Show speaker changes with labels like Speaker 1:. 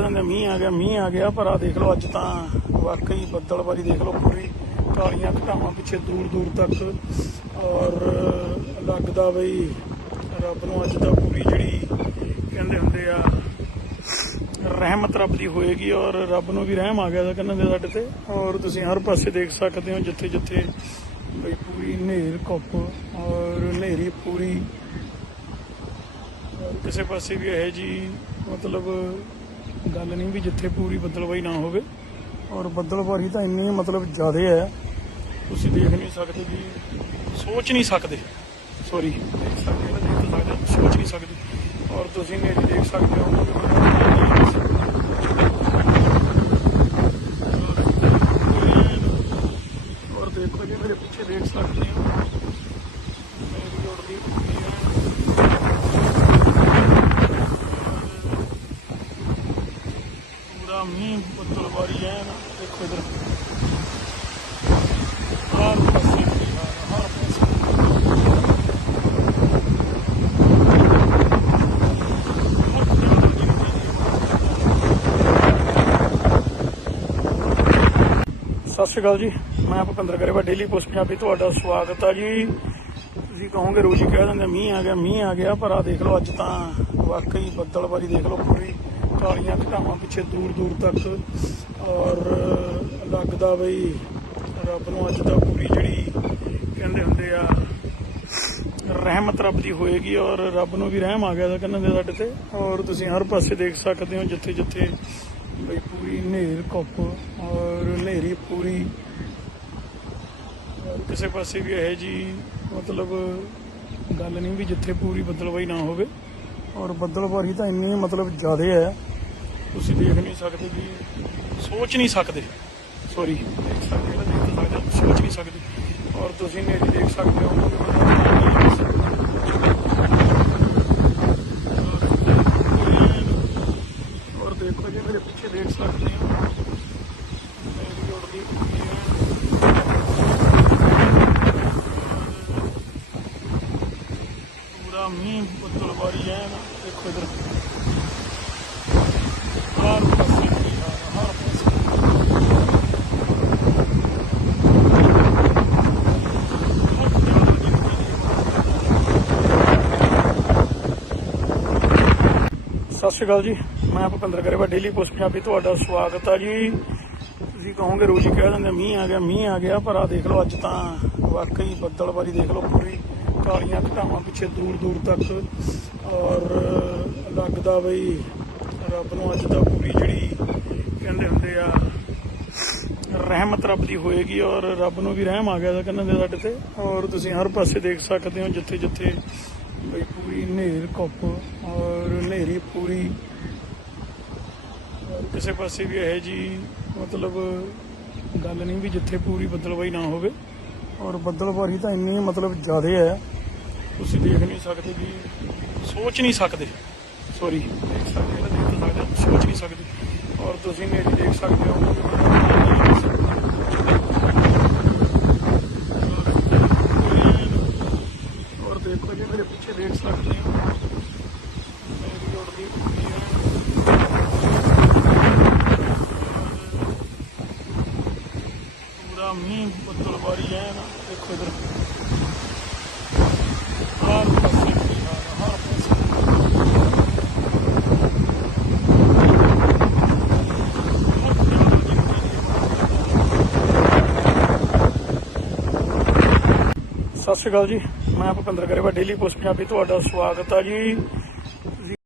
Speaker 1: ਕਹਿੰਦੇ ਮੀਂਹ ਆ ਗਿਆ, ਮੀਂਹ ਆ ਗਿਆ, ਪਰ ਆ ਦੇਖ ਲਓ ਅੱਜ ਤਾਂ ਵਾਕਈ ਬੱਦਲਬਾਰੀ ਦੇਖ ਲਓ ਪੂਰੀ। ਕਾਲੀਆਂ ਘਟਾਵਾਂ ਪਿੱਛੇ ਦੂਰ ਦੂਰ ਤੱਕ। ਔਰ ਲੱਗਦਾ ਬਈ ਰੱਬ ਨੂੰ ਅੱਜ ਤਾਂ ਪੂਰੀ ਜਿਹੜੀ ਕਹਿੰਦੇ ਹੁੰਦੇ ਆ, ਰਹਿਮਤ ਰੱਬ ਦੀ ਹੋਏਗੀ ਔਰ ਰੱਬ ਨੂੰ ਵੀ ਰਹਿਮ ਆ ਗਿਆ ਕਹਿੰਦੇ ਹੁੰਦੇ ਸਾਡੇ ਤੇ। ਔਰ ਤੁਸੀਂ ਹਰ ਪਾਸੇ ਦੇਖ ਸਕਦੇ ਹੋ ਜਿੱਥੇ ਜਿੱਥੇ ਬਈ ਪੂਰੀ ਹਨੇਰ ਘੁੱਪ ਔਰ ਹਨੇਰੀ ਪੂਰੀ। ਕਿਸੇ ਪਾਸੇ ਵੀ ਇਹ ਜੀ ਮਤਲਬ ਗੱਲ ਨਹੀਂ ਵੀ ਜਿੱਥੇ ਪੂਰੀ ਬੱਦਲਬਾਈ ਨਾ ਹੋਵੇ। ਔਰ ਬੱਦਲਬਾਰੀ ਤਾਂ ਇੰਨੀ ਮਤਲਬ ਜ਼ਿਆਦਾ ਹੈ। ਤੁਸੀਂ ਦੇਖ ਨਹੀਂ ਸਕਦੇ ਵੀ ਸੋਚ ਨਹੀਂ ਸਕਦੇ। ਸੌਰੀ ਦੇਖ ਸਕਦੇ ਹੋ ਨਾ, ਦੇਖ ਸਕਦੇ ਸੋਚ ਨਹੀਂ ਸਕਦੇ। ਔਰ ਤੁਸੀਂ ਨੇੜੇ ਦੇਖ ਸਕਦੇ ਹੋ ਔਰ ਦੇਖੋ ਜੀ ਮੇਰੇ ਪਿੱਛੇ ਦੇਖ ਸਕਦੇ ਹੋ ਮੇਰੀ ਉੜਦੀ ਪਈ ਹੈ ਪੂਰਾ ਮੀਂਹ ਬੱਦਲਬਾਰੀ ਹੈ ਨਾ ਦੇਖੋ ਇਧਰ ਹਰ ਪਾਸੇ ਕੀ ਹਾਲ ਹੈ, ਹਰ ਪਾਸੇ ਸਤਿ ਸ਼੍ਰੀ ਅਕਾਲ ਜੀ। ਮੈਂ ਭੁਪਿੰਦਰ ਗਰੇਵਾ ਡੇਲੀ ਪੋਸਟ ਪੰਜਾਬੀ ਤੁਹਾਡਾ ਸਵਾਗਤ ਆ ਜੀ। ਤੁਸੀਂ ਕਹੋਗੇ ਰੋਜ਼ ਹੀ ਕਹਿ ਦਿੰਦੇ, ਮੀਂਹ ਆ ਗਿਆ, ਮੀਂਹ ਆ ਗਿਆ, ਪਰ ਆ ਦੇਖ ਲਓ ਅੱਜ ਤਾਂ ਵਾਕਈ ਬੱਦਲਬਾਰੀ ਦੇਖ ਲਓ ਪੂਰੀ, ਕਾਲੀਆਂ ਘਟਾਵਾਂ ਪਿੱਛੇ ਦੂਰ ਦੂਰ ਤੱਕ। ਔਰ ਲੱਗਦਾ ਬਈ ਰੱਬ ਨੂੰ ਅੱਜ ਤਾਂ ਪੂਰੀ ਜਿਹੜੀ ਕਹਿੰਦੇ ਹੁੰਦੇ ਆ, ਰਹਿਮਤ ਰੱਬ ਦੀ ਹੋਏਗੀ ਔਰ ਰੱਬ ਨੂੰ ਵੀ ਰਹਿਮ ਆ ਗਿਆ ਦਾ ਕਹਿੰਦੇ ਹੁੰਦੇ ਸਾਡੇ ਤੇ। ਔਰ ਤੁਸੀਂ ਹਰ ਪਾਸੇ ਦੇਖ ਸਕਦੇ ਹੋ ਜਿੱਥੇ ਜਿੱਥੇ ਬਈ ਪੂਰੀ ਹਨੇਰ ਕੁੱਪ ਔਰ ਹਨੇਰੀ ਪੂਰੀ। ਔਰ ਕਿਸੇ ਪਾਸੇ ਵੀ ਇਹ ਜੀ ਮਤਲਬ ਗੱਲ ਨਹੀਂ ਵੀ ਜਿੱਥੇ ਪੂਰੀ ਬੱਦਲਬਾਈ ਨਾ ਹੋਵੇ। ਔਰ ਬੱਦਲਬਾਰੀ ਤਾਂ ਇੰਨੀ ਮਤਲਬ ਜ਼ਿਆਦਾ ਹੈ, ਤੁਸੀਂ ਦੇਖ ਨਹੀਂ ਸਕਦੇ ਵੀ, ਸੋਚ ਨਹੀਂ ਸਕਦੇ। ਸੌਰੀ ਦੇਖ ਸਕਦੇ ਹੋ, ਦੇਖ ਸਕਦੇ ਸੋਚ ਨਹੀਂ ਸਕਦੇ। ਔਰ ਤੁਸੀਂ ਨੇੜੇ ਦੇਖ ਸਕਦੇ ਹੋ। ਔਰ ਦੇਖੋ ਜੀ, ਮੇਰੇ ਪਿੱਛੇ ਦੇਖ ਸਕਦੇ ਹੋ। ਮੇਰੀ ਉੜਦੀ ਹੈ। ਪੂਰਾ ਮੀਂਹ ਬੱਦਲਬਾਰੀ ਹੈ ਨਾ ਦੇਖੋ ਇਧਰ। ਹਰ ਪਾਸੇ ਕੀ ਹਾਲ ਹੈ, ਹਰ ਪਾਸੇ। ਸਤਿ ਸ਼੍ਰੀ ਅਕਾਲ ਜੀ ਮੈਂ ਭੁਪਿੰਦਰ ਗਰੇਵਾ ਡੇਲੀ ਪੋਸਟ ਪੰਜਾਬੀ ਤੁਹਾਡਾ ਸਵਾਗਤ ਆ ਜੀ। ਤੁਸੀਂ ਕਹੋਗੇ ਰੋਜ਼ ਹੀ ਕਹਿ ਦਿੰਦੇ ਮੀਂਹ ਆ ਗਿਆ ਮੀਂਹ ਆ ਗਿਆ ਪਰ ਆ ਦੇਖ ਲਓ ਅੱਜ ਤਾਂ ਵਾਕਈ ਬੱਦਲਬਾਰੀ ਦੇਖ ਲਓ ਪੂਰੀ। ਕਾਲੀਆਂ ਘਟਾਵਾਂ ਪਿੱਛੇ ਦੂਰ ਦੂਰ ਤੱਕ ਔਰ ਲੱਗਦਾ ਬਈ ਰੱਬ ਨੂੰ ਅੱਜ ਤਾਂ ਪੂਰੀ ਜਿਹੜੀ ਕਹਿੰਦੇ ਹੁੰਦੇ ਆ, ਰਹਿਮਤ ਰੱਬ ਦੀ ਹੋਏਗੀ ਔਰ ਰੱਬ ਨੂੰ ਵੀ ਰਹਿਮ ਆ ਗਿਆ ਦਾ ਕਹਿੰਦੇ ਹੁੰਦੇ ਸਾਡੇ ਤੇ। ਔਰ ਤੁਸੀਂ ਹਰ ਪਾਸੇ ਦੇਖ ਸਕਦੇ ਹੋ ਜਿੱਥੇ ਜਿੱਥੇ ਬਈ ਪੂਰੀ ਹਨੇਰ ਘੁੱਪ ਔਰ ਹਨੇਰੀ ਪੂਰੀ। ਕਿਸੇ ਪਾਸੇ ਵੀ ਇਹ ਜੀ ਮਤਲਬ ਗੱਲ ਨਹੀਂ ਵੀ ਜਿੱਥੇ ਪੂਰੀ ਬੱਦਲਬਾਈ ਨਾ ਹੋਵੇ। ਔਰ ਬੱਦਲਬਾਰੀ ਤਾਂ ਇੰਨੀ ਮਤਲਬ ਜ਼ਿਆਦਾ ਹੈ ਤੁਸੀਂ ਦੇਖ ਨਹੀਂ ਸਕਦੇ ਵੀ ਸੋਚ ਨਹੀਂ ਸਕਦੇ। ਸੌਰੀ ਦੇਖ ਸਕਦੇ ਨਾ, ਦੇਖ ਸਕਦੇ ਸੋਚ ਨਹੀਂ ਸਕਦੇ। ਔਰ ਤੁਸੀਂ ਨੇੜੇ ਦੇਖ ਸਕਦੇ ਹੋ। ਔਰ ਦੇਖੋ ਜੀ ਮੇਰੇ ਪਿੱਛੇ ਦੇਖ ਸਕਦੇ ਹੋ ਮੇਰੀ ਉੜਦੀ ਪਈ ਪੂਰਾ ਮੀਂਹ ਬੱਦਲਬਾਰੀ ਹੈ ਨਾ ਦੇਖੋ ਇਧਰ ਹਰ ਪਾਸੇ ਕੀ ਹਾਲ ਹੈ, ਹਰ ਪਾਸੇ ਸਤਿ ਸ਼੍ਰੀ ਅਕਾਲ ਜੀ। ਮੈਂ ਭੁਪਿੰਦਰ ਗਰੇਵਾ ਡੇਲੀ ਪੋਸਟ ਪੰਜਾਬੀ। ਤੁਹਾਡਾ ਸਵਾਗਤ ਆ ਜੀ।